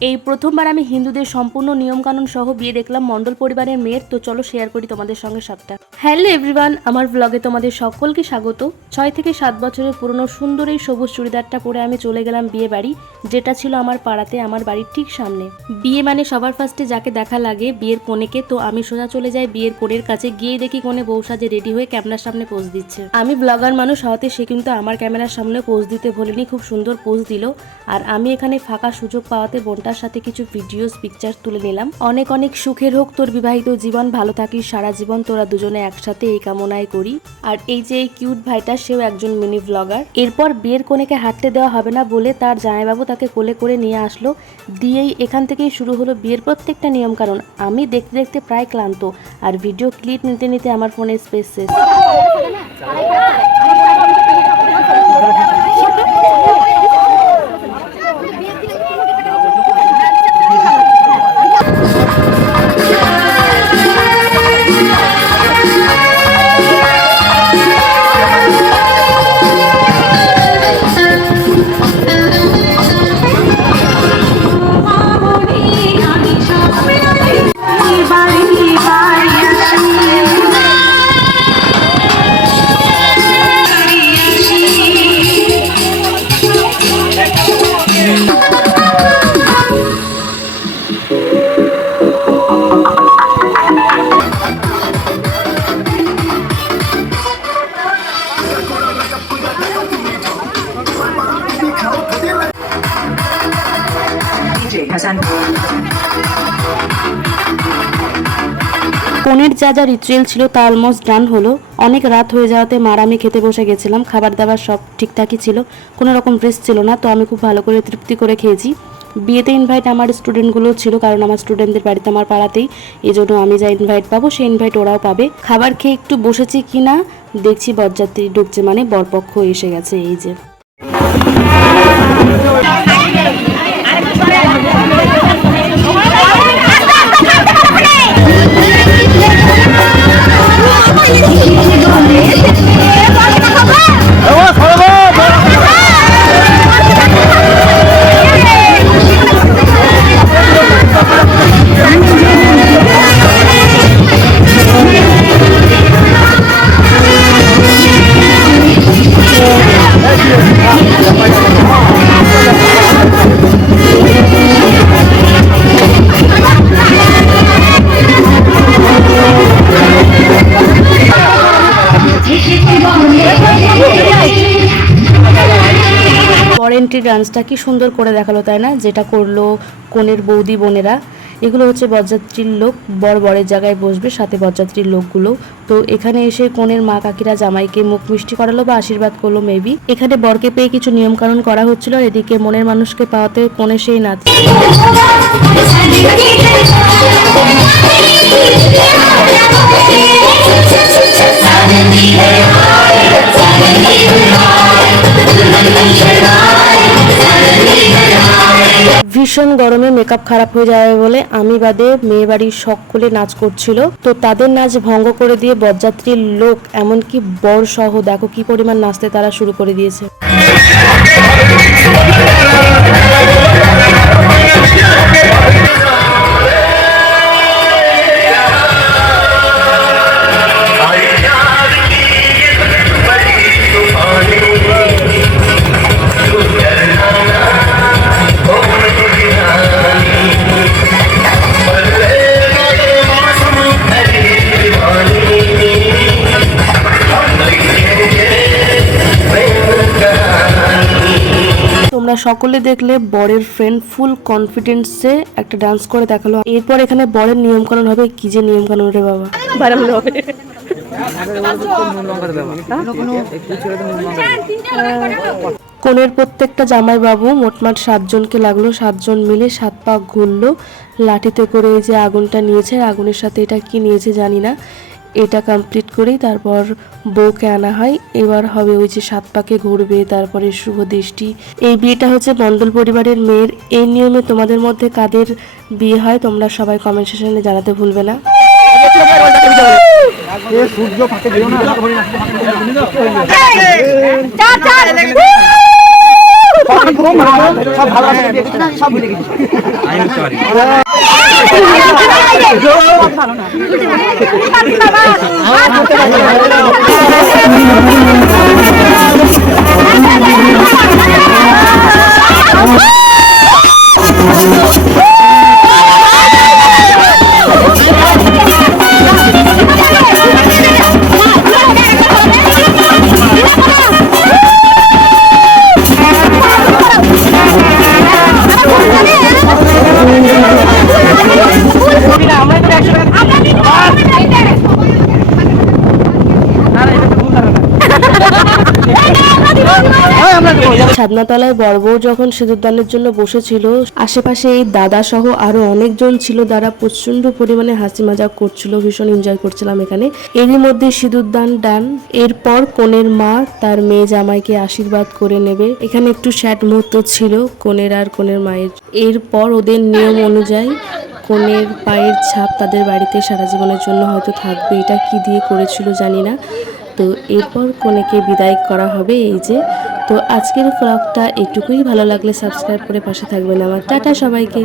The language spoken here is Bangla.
এই প্রথমবার আমি হিন্দুদের সম্পূর্ণ নিয়মকানুন সহ বিয়ে দেখলাম মণ্ডল পরিবারের মেয়ের, তো চলো শেয়ার করি তোমাদের সঙ্গে সবটা। হ্যালো এভরিওয়ান আমার ব্লগে তোমাদের সকলকে স্বাগত। ছয় থেকে সাত বছরের পুরনো সুন্দর এই সবুজ চুড়িদারটা পরে আমি চলে গেলাম বিয়ে বাড়ি, যেটা ছিল আমার পাড়াতে, আমার বাড়ির ঠিক সামনে। বিয়ে মানে সবার ফার্স্টে যাকে দেখা লাগে, বিয়ের কনেকে, তো আমি সোজা চলে যাই বিয়ের কোণের কাছে গিয়ে দেখি কোণে বউ সাজে রেডি হয়ে ক্যামেরার সামনে পোজ দিচ্ছে। আমি ব্লগার মানুষ হওয়াতে সে কিন্তু আমার ক্যামেরার সামনে পোজ দিতে ভুলেনি, খুব সুন্দর পোজ দিল। আর আমি এখানে ফাঁকা সুযোগ পাওয়াতে বোনটার সাথে কিছু ভিডিওস পিকচার তুলে নিলাম। অনেক অনেক সুখের হোক, তোর বিবাহিত জীবন, ভালো থাকিস, সারা জীবন তোরা দুজনে একসাথে এই কামনায় করি। আর এই যে এই কিউট ভাইটা, সেও একজন মিনি ব্লগার এরপর বিয়ের কোণেকে হাঁটতে দেওয়া হবে না বলে তার জামাইবাবু তাকে কোলে করে নিয়ে আসলো। দিয়েই এখান থেকেই শুরু হলো বিয়ের প্রত্যেকটা নিয়ম কারণ আমি দেখতে দেখতে প্রায় ক্লান্ত, আর ভিডিও ক্লিপ নিতে নিতে আমার ফোনের স্পেস শেষ। কনের যা যা রিচুয়াল ছিল তা অলমোস্ট ডান হলো। অনেক রাত হয়ে যাওয়াতে মার আমি খেতে বসে গেছিলাম। খাবার দাবার সব ঠিকঠাকই ছিল, কোনো রকম রিস্ক ছিল না, তো আমি খুব ভালো করে তৃপ্তি করে খেয়েছি। বিয়েতে ইনভাইট আমার স্টুডেন্টগুলো ছিল, কারণ আমার স্টুডেন্টদের বাড়িতে আমার পাড়াতেই। এই জন্য আমি যা ইনভাইট পাবো, সেই ইনভাইট ওরাও পাবে। খাবার খেয়ে একটু বসেছি কি না দেখছি বরযাত্রী ঢুকছে মানে বরপক্ষ এসে গেছে, এই যে। Yeah. বরেন্ট্রি ডান্সটা কি সুন্দর করে দেখাল তাই না? যেটা করল কনের বৌদি বোনেরা। এগুলো হচ্ছে বরযাত্রীর লোক, বর বরের জায়গায় বসবে, সাথে বরযাত্রীর লোকগুলো। তো এখানে এসে কনের মা কাকিরা জামাইকে মুখ মিষ্টি করালো বা আশীর্বাদ করল মেবি এখানে বরকে পেয়ে কিছু নিয়মকানুন করা হচ্ছিল আর এদিকে মনের মানুষকে পাওয়াতে কনে সেই নাচ ভীষণ গরমে মেকআপ খারাপ হয়ে যাবে বলে আমি বাদে মেয়ে বাড়ির সকলে নাচ করছিল। তো তাদের নাচ ভঙ্গ করে দিয়ে বরযাত্রীর লোক, এমনকি বর সহ দেখো কি পরিমাণ নাচতে তারা শুরু করে দিয়েছে। তোমরা সকলে দেখলে বরের ফ্রেন্ড ফুল কনফিডেন্সে একটা ডান্স করে দেখাল। এরপর এখানে বরের নিয়মকানুন হবে, কি যে নিয়মকানুন রে বাবা। হবে কোনের প্রত্যেকটা জামাই বাবু মোটমাট সাতজনকে লাগল, সাতজন মিলে সাত পা ঘুরলো, লাঠিতে করে এই যে আগুনটা নিয়েছে, আগুনের সাথে এটা কি নিয়েছে জানি না। এটা কমপ্লিট করেই তারপর বউকে আনা হয়। এবার হবে ওই যে সাত পাকে ঘুরবে তারপরে শুভ দৃষ্টি। এই বিয়েটা হচ্ছে মণ্ডল পরিবারের মেয়ের। এই নিয়মে তোমাদের মধ্যে কাদের বিয়ে হয় তোমরা সবাই কমেন্ট সেশনে জানাতে ভুলবে না। সব ভুলে গেছি ভালো না। ছাদনাতলায় বড়বউ যখন সিঁদুরদানের জন্য বসেছিল, আশেপাশে এই দাদা সহ আরও অনেকজন ছিল যারা প্রচণ্ড পরিমাণে হাসি মজাক করছিল, ভীষণ এনজয় করছিলাম এখানে। এরই মধ্যে সিঁদুরদান ডান এরপর কনের মা তার মেয়ে জামাইকে আশীর্বাদ করে নেবে। এখানে একটু স্যাট মুহূর্ত ছিল, কনের আর কনের মায়ের। এরপর ওদের নিয়ম অনুযায়ী কনের পায়ের ছাপ তাদের বাড়িতে সারা জীবনের জন্য হয়তো থাকবে। এটা কি দিয়ে করেছিল জানি না। তো এরপর কনেকে বিদায় করা হবে। এই যে তো আজকের ফ্লগটা এটুকুই। ভালো লাগলে সাবস্ক্রাইব করে পাশে থাকবেন আমার। টাটা সবাইকে।